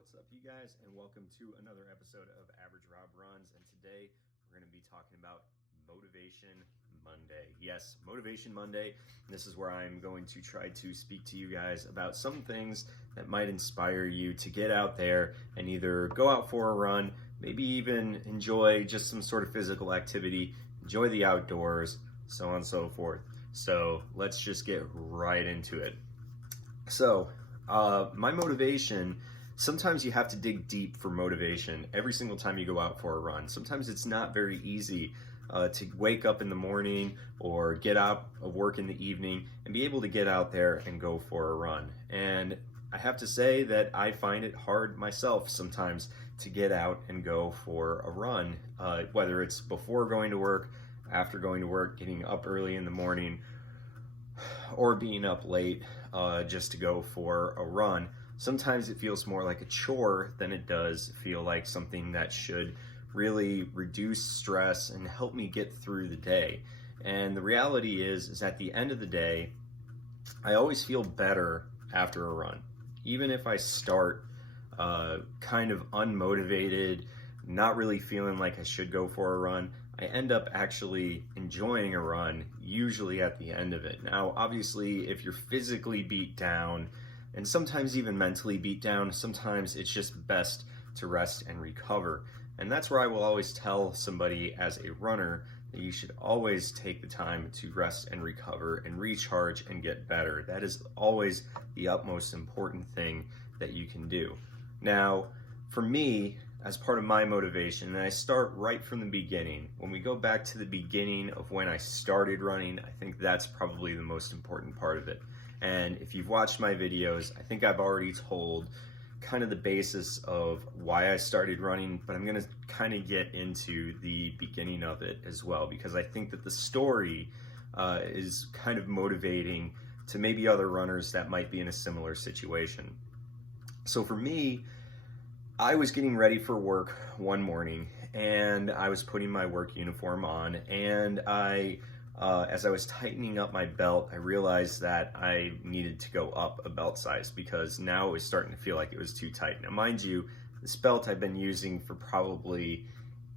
What's up, you guys, and welcome to another episode of Average Rob Runs. And today we're going to be talking about Motivation Monday. Yes, Motivation Monday. This is where I'm going to try to speak to you guys about some things that might inspire you to get out there and either go out for a run, maybe even enjoy just some sort of physical activity, enjoy the outdoors, so on and so forth. So let's just get right into it. So, my motivation, sometimes you have to dig deep for motivation every single time you go out for a run. Sometimes it's not very easy to wake up in the morning or get out of work in the evening and be able to get out there and go for a run. And I have to say that I find it hard myself sometimes to get out and go for a run, whether it's before going to work, after going to work, getting up early in the morning, or being up late just to go for a run. Sometimes it feels more like a chore than it does feel like something that should really reduce stress and help me get through the day. And the reality is at the end of the day, I always feel better after a run. Even if I start kind of unmotivated, not really feeling like I should go for a run, I end up actually enjoying a run, usually at the end of it. Now, obviously, if you're physically beat down, and sometimes even mentally beat down, sometimes it's just best to rest and recover. And that's where I will always tell somebody as a runner that you should always take the time to rest and recover and recharge and get better. That is always the utmost important thing that you can do. Now, for me, as part of my motivation, and I start right from the beginning. When we go back to the beginning of when I started running, I think that's probably the most important part of it. And if you've watched my videos, I think I've already told kind of the basis of why I started running, but I'm gonna kind of get into the beginning of it as well, because I think that the story is kind of motivating to maybe other runners that might be in a similar situation. So for me, I was getting ready for work one morning and I was putting my work uniform on, and as I was tightening up my belt, I realized that I needed to go up a belt size because now it was starting to feel like it was too tight. Now, mind you, this belt I've been using for probably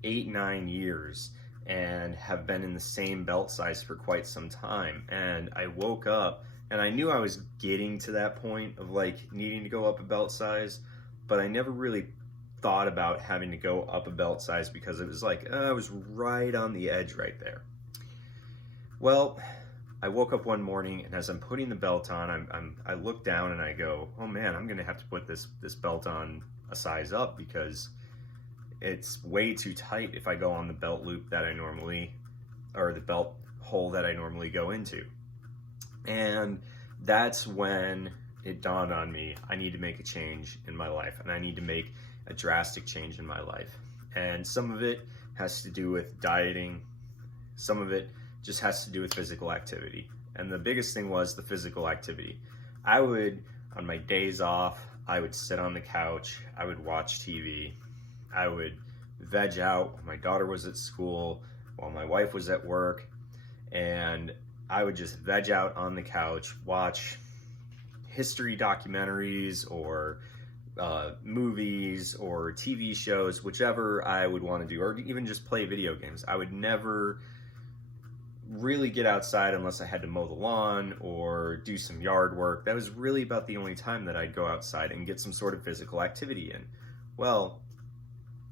8-9 years and have been in the same belt size for quite some time. And I woke up and I knew I was getting to that point of like needing to go up a belt size, but I never really thought about having to go up a belt size because it was like, I was right on the edge right there. Well, I woke up one morning and as I'm putting the belt on, I look down and I go, oh man, I'm gonna have to put this belt on a size up because it's way too tight if I go on the belt loop that I normally, or the belt hole that I normally go into. And that's when it dawned on me, I need to make a change in my life, and I need to make a drastic change in my life. And some of it has to do with dieting, some of it just has to do with physical activity. And the biggest thing was the physical activity. I would, on my days off, I would sit on the couch, I would watch TV, I would veg out when my daughter was at school, while my wife was at work, and I would just veg out on the couch, watch history documentaries or movies or TV shows, whichever I would want to do, or even just play video games. I would never really get outside unless I had to mow the lawn or do some yard work. That was really about the only time that I'd go outside and get some sort of physical activity in. Well,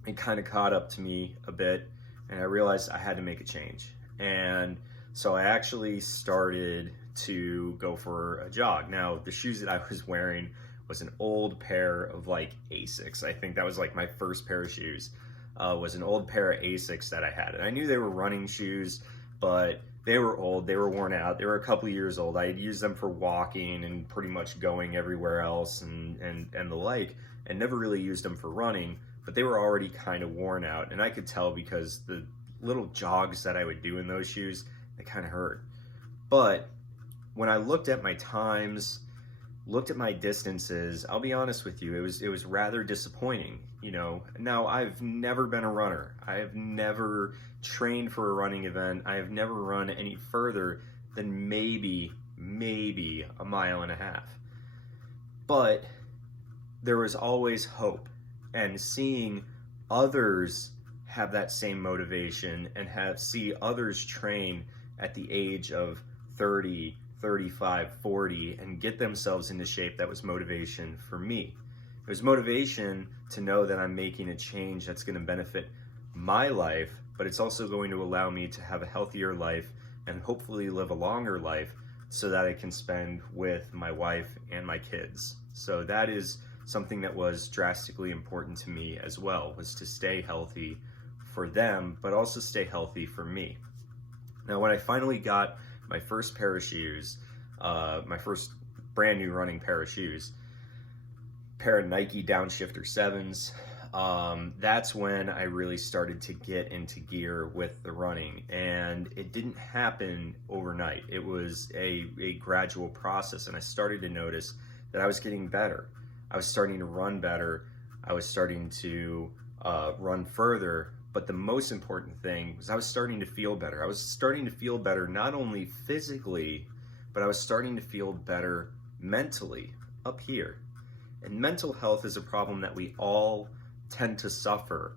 it kind of caught up to me a bit and I realized I had to make a change. And so I actually started to go for a jog. Now, the shoes that I was wearing was an old pair of like Asics. I think that was like my first pair of shoes, was an old pair of Asics that I had. And I knew they were running shoes, but they were old, they were worn out, they were a couple years old. I had used them for walking and pretty much going everywhere else and the like, and never really used them for running, but they were already kind of worn out. And I could tell because the little jogs that I would do in those shoes, they kind of hurt. But when I looked at my times, looked at my distances, I'll be honest with you, it was rather disappointing. You know, now I've never been a runner. I have never trained for a running event. I have never run any further than maybe a mile and a half. But there was always hope, and seeing others have that same motivation and see others train at the age of 30, 35, 40 and get themselves into shape, that was motivation for me. It was motivation to know that I'm making a change that's going to benefit my life, but it's also going to allow me to have a healthier life and hopefully live a longer life so that I can spend with my wife and my kids. So that is something that was drastically important to me as well, was to stay healthy for them, but also stay healthy for me. Now, when I finally got my first pair of shoes, my first brand new running pair of shoes, pair of Nike Downshifter 7s, that's when I really started to get into gear with the running. And it didn't happen overnight. It was a gradual process, and I started to notice that I was getting better. I was starting to run better. I was starting to run further. But the most important thing was I was starting to feel better. I was starting to feel better not only physically, but I was starting to feel better mentally up here. And mental health is a problem that we all tend to suffer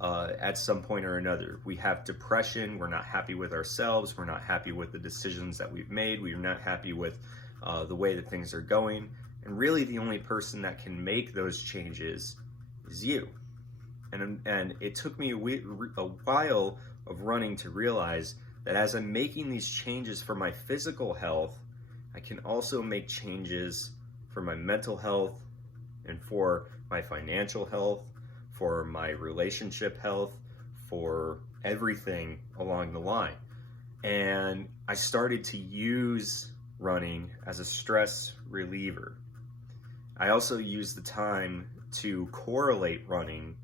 at some point or another. We have depression. We're not happy with ourselves. We're not happy with the decisions that we've made. We're not happy with the way that things are going. And really the only person that can make those changes is you. And it took me a while of running to realize that as I'm making these changes for my physical health, I can also make changes for my mental health and for my financial health, for my relationship health, for everything along the line. And I started to use running as a stress reliever. I also use the time to correlate running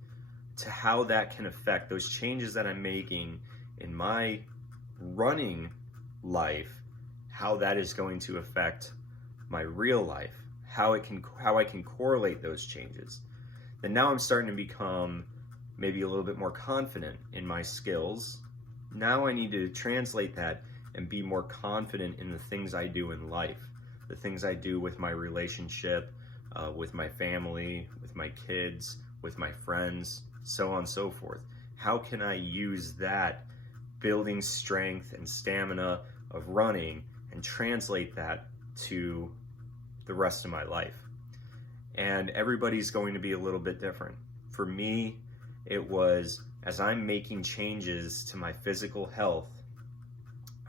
to how that can affect those changes that I'm making in my running life, how that is going to affect my real life, how I can correlate those changes. And now I'm starting to become maybe a little bit more confident in my skills. Now I need to translate that and be more confident in the things I do in life, the things I do with my relationship, with my family, with my kids, with my friends, so on and so forth. How can I use that building strength and stamina of running and translate that to the rest of my life? And everybody's going to be a little bit different. For me, it was as I'm making changes to my physical health,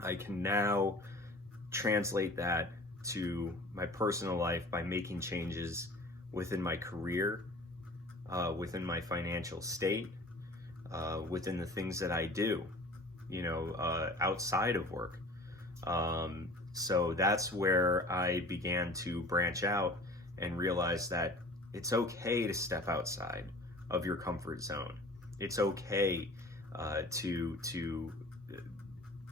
I can now translate that to my personal life by making changes within my career, within my financial state, within the things that I do, outside of work. So that's where I began to branch out and realize that it's okay to step outside of your comfort zone. It's okay to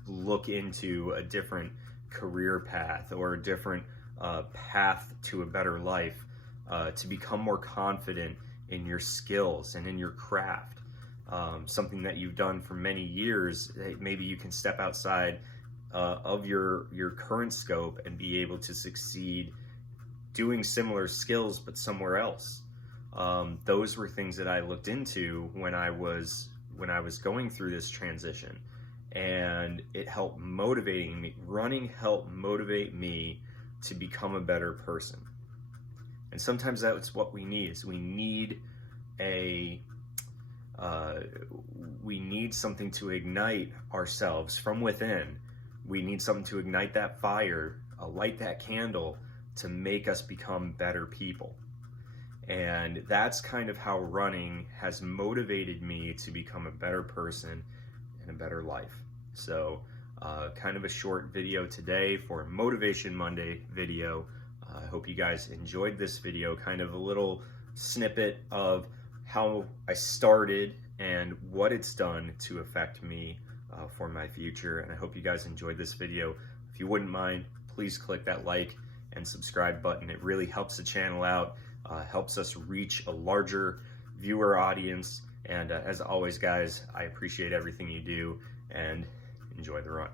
look into a different career path or a different path to a better life, to become more confident in your skills and in your craft. Something that you've done for many years, maybe you can step outside of your current scope and be able to succeed doing similar skills but somewhere else. Those were things that I looked into when I was going through this transition, and it helped motivating me. Running helped motivate me to become a better person. And sometimes that's what we need. Is we need something to ignite ourselves from within. We need something to ignite that fire, light that candle to make us become better people. And that's kind of how running has motivated me to become a better person and a better life. So kind of a short video today for Motivation Monday video. I hope you guys enjoyed this video, kind of a little snippet of how I started and what it's done to affect me for my future. And I hope you guys enjoyed this video. If you wouldn't mind, please click that like and subscribe button. It really helps the channel out, helps us reach a larger viewer audience. And as always, guys, I appreciate everything you do, and enjoy the run.